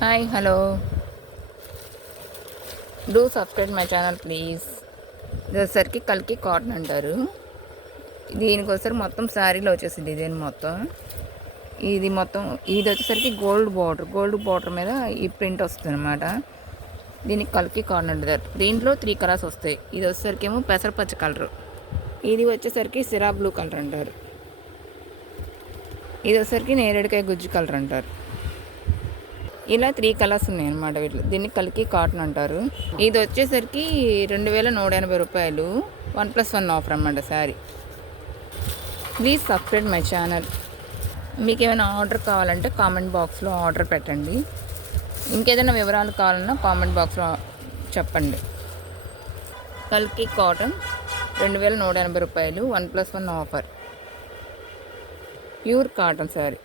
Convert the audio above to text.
Hi hello do subscribe my channel please ఇది కలికి కల్కి కాటన్ అంటారు దీనికోసారి మొత్తం శారీలో వచ్చేసింది డిజైన్ మొత్తం. ఇది మొత్తం ఇది వచ్చేసరికి గోల్డ్ బార్డర్ గోల్డ్ బార్డర్ మీద ఈ ప్రింట్ వస్తుంది అనమాట దీనికి కల్కి కాటన్ అంటారు దీంట్లో త్రీ కలర్స్ వస్తాయి. ఇది వచ్చేసరికి ఏమో పెసరపచ్చ కలర్ ఇది వచ్చేసరికి సిరా బ్లూ కలర్ అంటారు ఇది వచ్చేసరికి నేరేడుకాయ గుజ్జు కలర్ అంటారు ఇలా త్రీ కలర్స్ ఉన్నాయి అనమాట వీటిలో. దీన్ని కలికి కాటన్ అంటారు. ఇది వచ్చేసరికి రెండు వేల నూట ఎనభై రూపాయలు. వన్ ప్లస్ వన్ ఆఫర్ అనమాట sari. Please subscribe my channel. మీకు ఏమైనా ఆర్డర్ కావాలంటే కామెంట్ బాక్స్లో ఆర్డర్ పెట్టండి. ఇంకేదైనా వివరాలు కావాలన్నా కామెంట్ బాక్స్లో చెప్పండి. కల్కి కాటన్ రెండు వేల నూట ఎనభై రూపాయలు. One plus one offer. Pure cotton sari.